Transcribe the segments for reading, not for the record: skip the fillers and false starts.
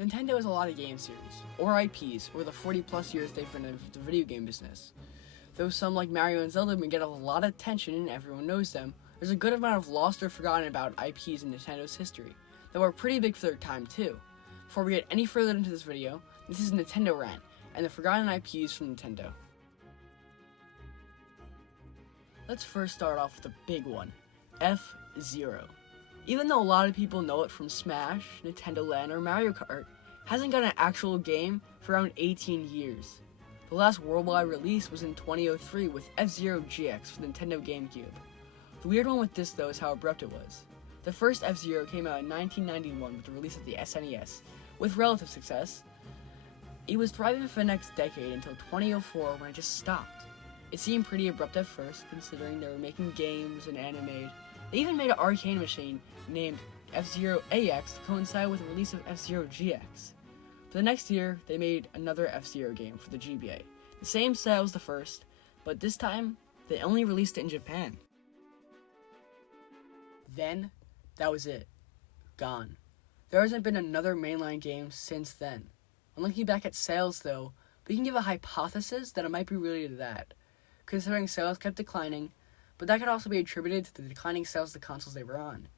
Nintendo has a lot of game series, or IPs, over the 40 plus years they've been in the video game business. Though some like Mario and Zelda may get a lot of attention and everyone knows them, there's a good amount of lost or forgotten about IPs in Nintendo's history that were pretty big for their time too. Before we get any further into this video, this is Nintendo Rant, and the forgotten IPs from Nintendo. Let's first start off with the big one, F-Zero. Even though a lot of people know it from Smash, Nintendo Land, or Mario Kart, hasn't got an actual game for around 18 years. The last worldwide release was in 2003 with F-Zero GX for the Nintendo GameCube. The weird one with this though is how abrupt it was. The first F-Zero came out in 1991 with the release of the SNES, with relative success. It was thriving for the next decade until 2004 when it just stopped. It seemed pretty abrupt at first, considering they were making games and anime. They even made an arcade machine named F-Zero AX to coincide with the release of F-Zero GX. For the next year, they made another F-Zero game for the GBA. The same style as the first, but this time, they only released it in Japan. Then, that was it. Gone. There hasn't been another mainline game since then. When looking back at sales though, we can give a hypothesis that it might be related to that, considering sales kept declining, but that could also be attributed to the declining sales of the consoles they were on.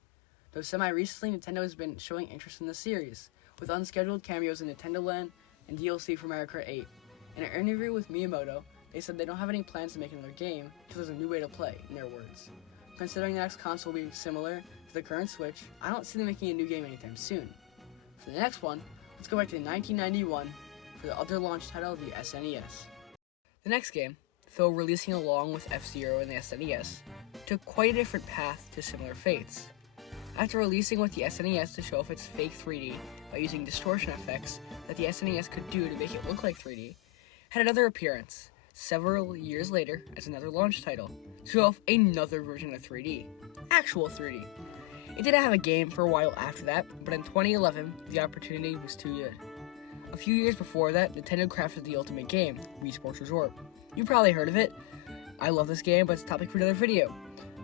Though semi-recently, Nintendo has been showing interest in the series, with unscheduled cameos in Nintendo Land and DLC for Mario Kart 8. In an interview with Miyamoto, they said they don't have any plans to make another game until there's a new way to play, in their words. Considering the next console will be similar to the current Switch, I don't see them making a new game anytime soon. For the next one, let's go back to 1991 for the other launch title, the SNES. The next game, though releasing along with F-Zero and the SNES, took quite a different path to similar fates. After releasing with the SNES to show off its fake 3D by using distortion effects that the SNES could do to make it look like 3D, had another appearance several years later as another launch title to show off another version of 3D, actual 3D. It didn't have a game for a while after that, but in 2011, the opportunity was too good. A few years before that, Nintendo crafted the ultimate game, Wii Sports Resort. You probably heard of it. I love this game, but it's a topic for another video.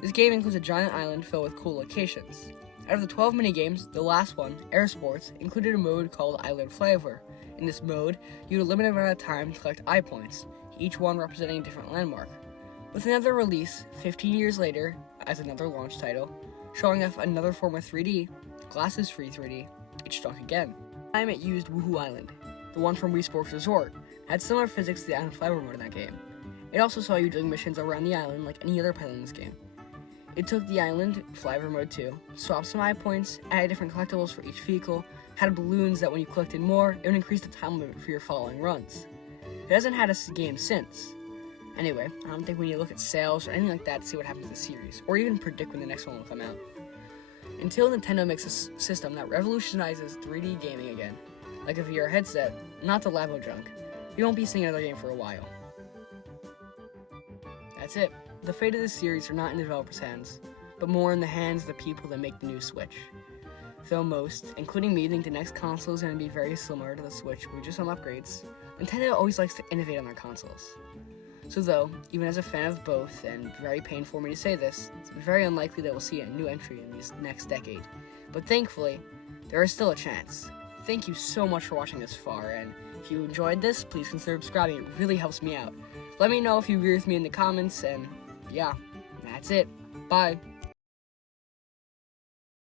This game includes a giant island filled with cool locations. Out of the 12 minigames, the last one, Air Sports, included a mode called Island Flavor. In this mode, you had a limited amount of time to collect eye points, each one representing a different landmark. With another release, 15 years later, as another launch title, showing off another form of 3D, glasses-free 3D, it struck again. This time it used Woohoo Island, the one from Wii Sports Resort, had similar physics to the Island Flavor mode in that game. It also saw you doing missions around the island like any other pilot in this game. It took the Island Flavor mode too, swapped some eye points, added different collectibles for each vehicle, had balloons that when you collected more, it would increase the time limit for your following runs. It hasn't had a game since. Anyway, I don't think we need to look at sales or anything like that to see what happens to the series, or even predict when the next one will come out. Until Nintendo makes a system that revolutionizes 3D gaming again, like a VR headset, not the Labo junk, we won't be seeing another game for a while. That's it. The fate of this series are not in the developers' hands, but more in the hands of the people that make the new Switch. Though most, including me, think the next console is going to be very similar to the Switch with just some upgrades, Nintendo always likes to innovate on their consoles. So though, even as a fan of both, and very painful for me to say this, it's very unlikely that we'll see a new entry in this next decade. But thankfully, there is still a chance. Thank you so much for watching this far, and if you enjoyed this, please consider subscribing. It really helps me out. Let me know if you agree with me in the comments, and yeah, that's it. Bye.